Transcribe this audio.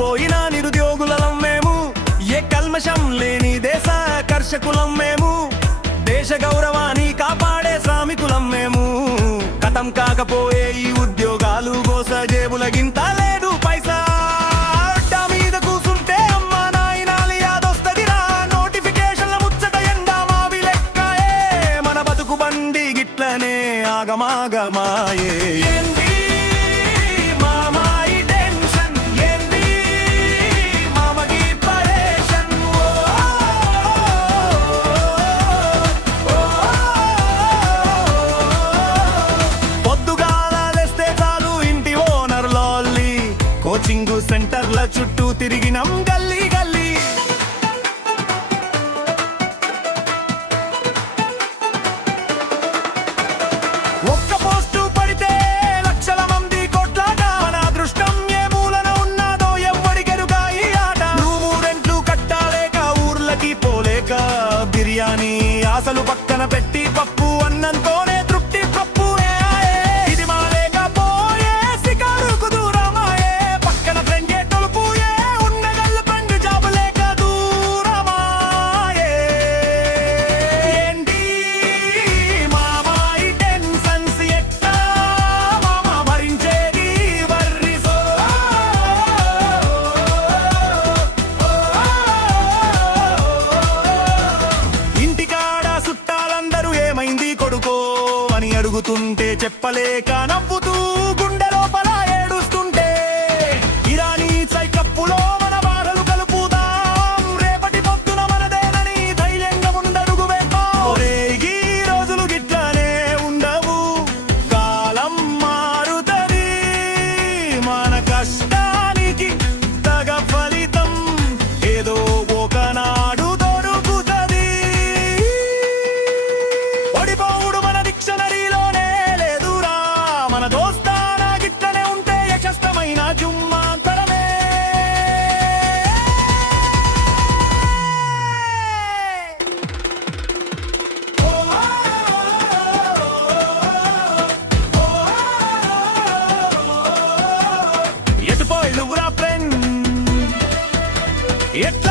పోయిన నిరుద్యోగులం మేము, ఏ కల్మషం లేని దేశ కర్షకులం మేము, దేశ గౌరవాన్ని కాపాడే శ్రామికులం మేము. కథం కాకపోయే ఈ ఉద్యోగాలు గోస జేబుల గింత లేదు పైసా. అడ్డా మీద కూసుంటే అమ్మా నాయనాలి యాదొస్తదిరా, నోటిఫికేషన్ల ముచ్చట ఎండా మావి లెక్కయే, మన బతుకు బండి గిట్లనే ఆగమాగమాయే. కోచింగ్ సెంటర్ల చుట్టూ తిరిగినం గల్లీ గల్లీ, ఒక్క పోస్టు పడితే లక్షల మంది కొట్లాట, మన అదృష్టం ఏ మూలన ఉన్నదో ఎవ్వడికెరుగా ఈ ఆట. రూము రెంట్లు కట్టాలేక ఊర్లకి పోలేక, బిర్యానీ ఆశలు పక్కన పెట్టి పప్పు అన్నంతోనే తృప్తి పప్పు. ఇది మాలేకపోయే సికారుకు దూరమాయే, పక్కన ఫ్రెండ్ తొలుపుయే ఉన్న గల్లు ఫ్రెండ్ జాబ్ లేక దూరమాయే. ఏంటి మామాయి టెన్షన్స్ ఎట్టా మామ భరించేది వర్రిసో. ఇంటికాడ చుట్టాలందరూ ఏమైంది కొడుకో అని అడుగుతుంటే చెప్పలేక నవ్వుతూ గుండె లోపల ఏడుస్తుంటే, ఇరానీ సైకప్పులో మన బాధలు కలుపుదాం, రేపటి పొద్దున మనదేనని ధైర్యంగా ముందడుగు వేద్దాం. ఒరే ఈ రోజులు గిట్లనే ఉండవు, కాలం మారుతది, మన కష్టానికి తగ ఫలితం ఏదో ఒకనాడు దొరుకుతది. ఓడిపోవుడు మన డిక్షనరీలోనే లేదురా, మన దోస్తానా గిట్లనే ఉంటే యశస్తమైన జుమ్మాంతరమే. ఎటు పోయిలువురా ఫ్రెండ్, ఎట్లా